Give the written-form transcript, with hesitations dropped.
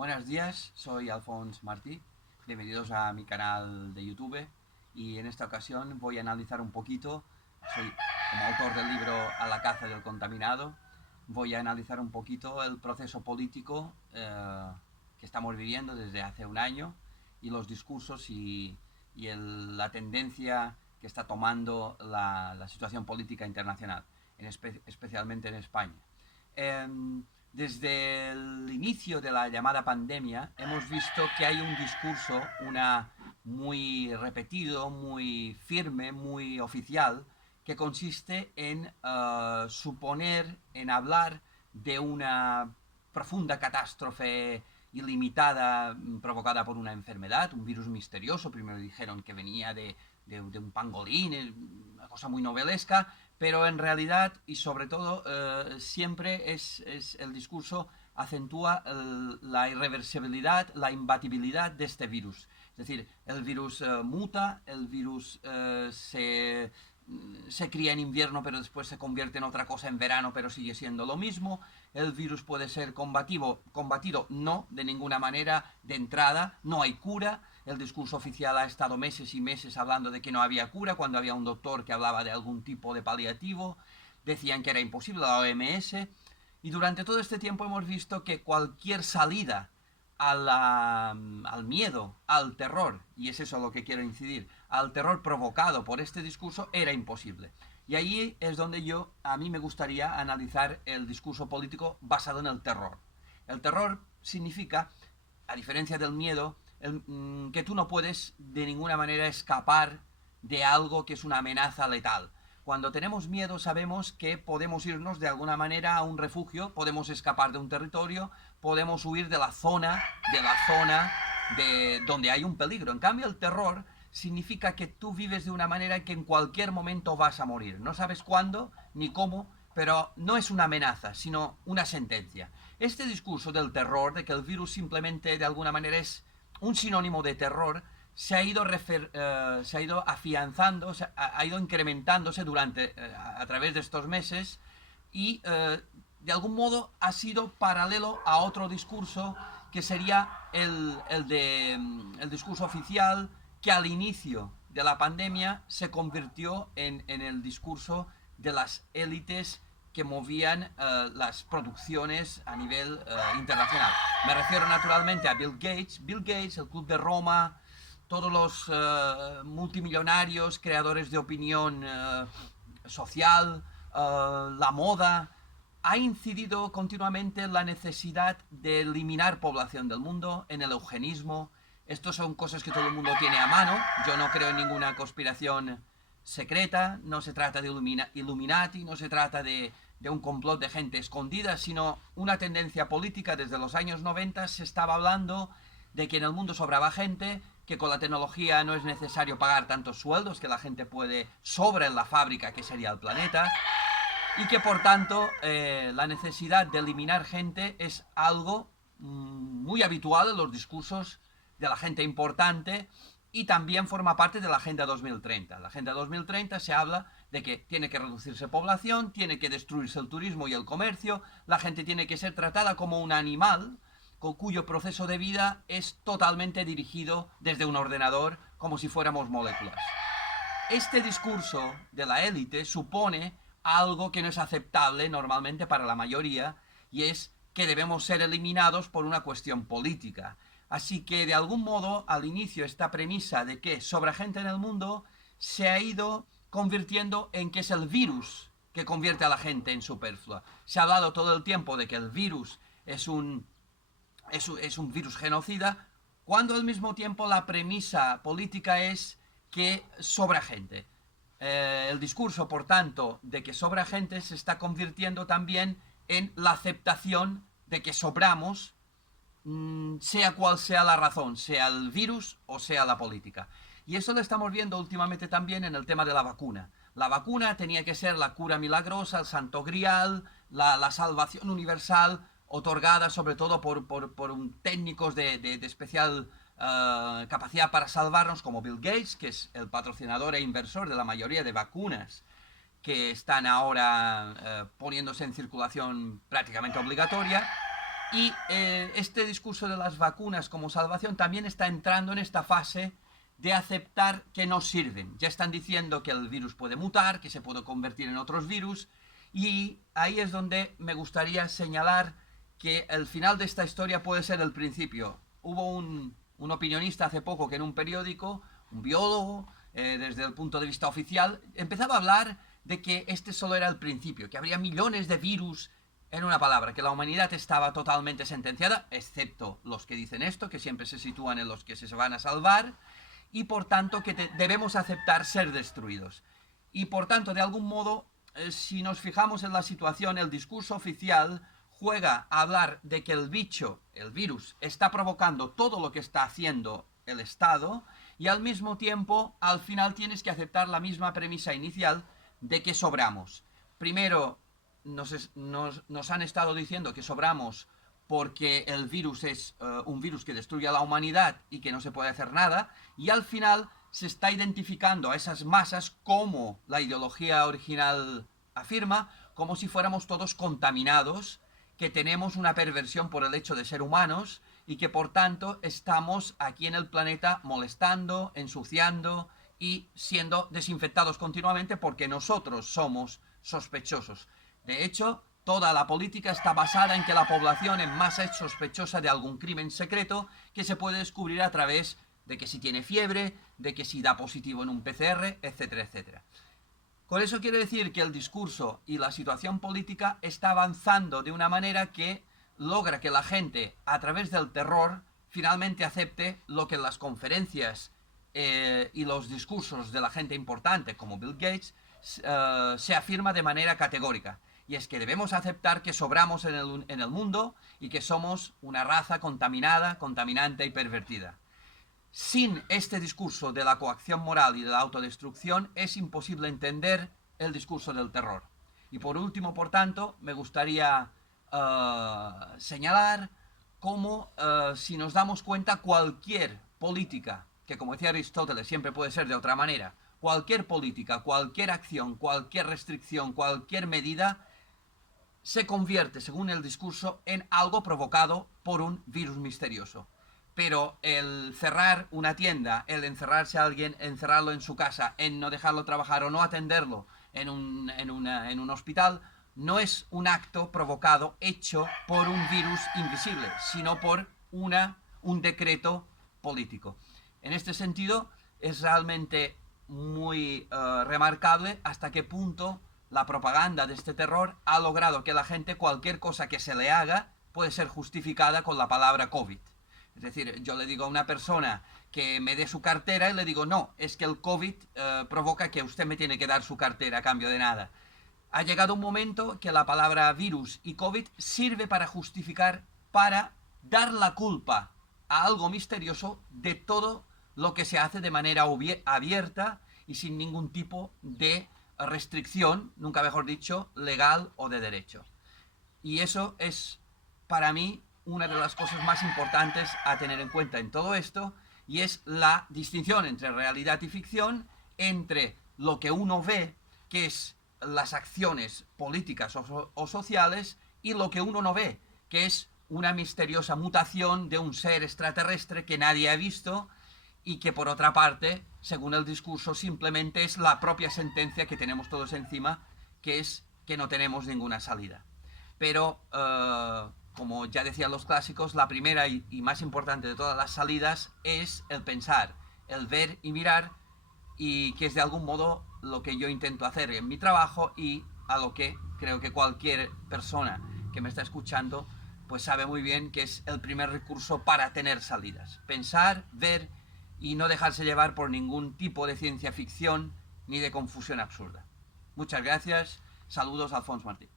Buenos días, soy Alfons Martí. Bienvenidos a mi canal de YouTube y en esta ocasión voy a analizar un poquito, soy como autor del libro A la caza del contaminado, voy a analizar un poquito el proceso político que estamos viviendo desde hace un año y los discursos y la tendencia que está tomando la situación política internacional, especialmente en España. Eh, Desde el inicio de la llamada pandemia hemos visto que hay un discurso, muy repetido, muy firme, muy oficial, que consiste en suponer, en hablar de una profunda catástrofe ilimitada provocada por una enfermedad, un virus misterioso. Primero dijeron que venía de un pangolín, una cosa muy novelesca, pero en realidad y sobre todo siempre es el discurso acentúa la irreversibilidad, la imbatibilidad de este virus. Es decir, el virus muta, el virus se cría en invierno pero después se convierte en otra cosa en verano pero sigue siendo lo mismo. El virus puede ser combatido, no, de ninguna manera, de entrada, no hay cura. El discurso oficial ha estado meses y meses hablando de que no había cura, cuando había un doctor que hablaba de algún tipo de paliativo, decían que era imposible, la OMS, y durante todo este tiempo hemos visto que cualquier salida al miedo, al terror, y es eso lo que quiero incidir, al terror provocado por este discurso era imposible. Y ahí es donde a mí me gustaría analizar el discurso político basado en el terror. El terror significa, a diferencia del miedo, que tú no puedes de ninguna manera escapar de algo que es una amenaza letal. Cuando tenemos miedo sabemos que podemos irnos de alguna manera a un refugio, podemos escapar de un territorio, podemos huir de donde hay un peligro. En cambio, el terror significa que tú vives de una manera que en cualquier momento vas a morir. No sabes cuándo ni cómo, pero no es una amenaza, sino una sentencia. Este discurso del terror, de que el virus simplemente de alguna manera es un sinónimo de terror, se ha ido afianzando, ha ido incrementándose a través de estos meses y de algún modo ha sido paralelo a otro discurso que sería el discurso oficial que al inicio de la pandemia se convirtió en el discurso de las élites que movían las producciones a nivel internacional. Me refiero naturalmente a Bill Gates, el Club de Roma, todos los multimillonarios, creadores de opinión social, la moda. Ha incidido continuamente en la necesidad de eliminar población del mundo, en el eugenismo. Estas son cosas que todo el mundo tiene a mano. Yo no creo en ninguna conspiración secreta, no se trata de Illuminati, no se trata de un complot de gente escondida, sino una tendencia política. Desde los años 90 se estaba hablando de que en el mundo sobraba gente, que con la tecnología no es necesario pagar tantos sueldos, que la gente puede sobra en la fábrica que sería el planeta, y que por tanto la necesidad de eliminar gente es algo muy habitual en los discursos de la gente importante y también forma parte de la Agenda 2030. La Agenda 2030 se habla de que tiene que reducirse población, tiene que destruirse el turismo y el comercio, la gente tiene que ser tratada como un animal cuyo proceso de vida es totalmente dirigido desde un ordenador como si fuéramos moléculas. Este discurso de la élite supone algo que no es aceptable normalmente para la mayoría, y es que debemos ser eliminados por una cuestión política. Así que de algún modo al inicio esta premisa de que sobra gente en el mundo se ha ido convirtiendo en que es el virus que convierte a la gente en superflua. Se ha hablado todo el tiempo de que el virus es un virus genocida, cuando al mismo tiempo la premisa política es que sobra gente. El discurso, por tanto, de que sobra gente se está convirtiendo también en la aceptación de que sobramos, sea cual sea la razón, sea el virus o sea la política. Y eso lo estamos viendo últimamente también en el tema de la vacuna. La vacuna tenía que ser la cura milagrosa, el santo grial, la salvación universal, otorgada sobre todo por técnicos de especial capacidad para salvarnos, como Bill Gates, que es el patrocinador e inversor de la mayoría de vacunas que están ahora poniéndose en circulación prácticamente obligatoria. Y este discurso de las vacunas como salvación también está entrando en esta fase de aceptar que no sirven. Ya están diciendo que el virus puede mutar, que se puede convertir en otros virus, y ahí es donde me gustaría señalar que el final de esta historia puede ser el principio. Hubo un opinionista hace poco que en un periódico, un biólogo, desde el punto de vista oficial, empezaba a hablar de que este solo era el principio, que habría millones de virus. En una palabra, que la humanidad estaba totalmente sentenciada, excepto los que dicen esto, que siempre se sitúan en los que se van a salvar, y por tanto que debemos aceptar ser destruidos. Y por tanto, de algún modo, si nos fijamos en la situación, el discurso oficial juega a hablar de que el bicho, el virus, está provocando todo lo que está haciendo el Estado, y al mismo tiempo, al final tienes que aceptar la misma premisa inicial de que sobramos. Primero, nos han estado diciendo que sobramos porque el virus es un virus que destruye a la humanidad y que no se puede hacer nada, y al final se está identificando a esas masas como la ideología original afirma, como si fuéramos todos contaminados, que tenemos una perversión por el hecho de ser humanos y que por tanto estamos aquí en el planeta molestando, ensuciando y siendo desinfectados continuamente porque nosotros somos sospechosos. De hecho, toda la política está basada en que la población en masa es sospechosa de algún crimen secreto que se puede descubrir a través de que si tiene fiebre, de que si da positivo en un PCR, etcétera, etcétera. Con eso quiero decir que el discurso y la situación política está avanzando de una manera que logra que la gente, a través del terror, finalmente acepte lo que en las conferencias y los discursos de la gente importante, como Bill Gates, se afirma de manera categórica. Y es que debemos aceptar que sobramos en el mundo y que somos una raza contaminada, contaminante y pervertida. Sin este discurso de la coacción moral y de la autodestrucción es imposible entender el discurso del terror. Y por último, por tanto, me gustaría señalar cómo, si nos damos cuenta, cualquier política, que como decía Aristóteles siempre puede ser de otra manera, cualquier política, cualquier acción, cualquier restricción, cualquier medida, se convierte, según el discurso, en algo provocado por un virus misterioso. Pero el cerrar una tienda, el encerrarse a alguien, encerrarlo en su casa, en no dejarlo trabajar o no atenderlo en un hospital, no es un acto provocado, hecho por un virus invisible, sino por un decreto político. En este sentido, es realmente muy remarcable hasta qué punto la propaganda de este terror ha logrado que la gente, cualquier cosa que se le haga, puede ser justificada con la palabra COVID. Es decir, yo le digo a una persona que me dé su cartera y le digo, no, es que el COVID provoca que usted me tiene que dar su cartera a cambio de nada. Ha llegado un momento que la palabra virus y COVID sirve para justificar, para dar la culpa a algo misterioso de todo lo que se hace de manera abierta y sin ningún tipo de restricción, nunca mejor dicho, legal o de derecho. Y eso es, para mí, una de las cosas más importantes a tener en cuenta en todo esto, y es la distinción entre realidad y ficción, entre lo que uno ve, que es las acciones políticas o sociales, y lo que uno no ve, que es una misteriosa mutación de un ser extraterrestre que nadie ha visto y que por otra parte, según el discurso, simplemente es la propia sentencia que tenemos todos encima, que es que no tenemos ninguna salida. Pero, como ya decían los clásicos, la primera y más importante de todas las salidas es el pensar, el ver y mirar, y que es de algún modo lo que yo intento hacer en mi trabajo y a lo que creo que cualquier persona que me está escuchando pues sabe muy bien que es el primer recurso para tener salidas. Pensar, ver y no dejarse llevar por ningún tipo de ciencia ficción ni de confusión absurda. Muchas gracias. Saludos, Alfonso Martí.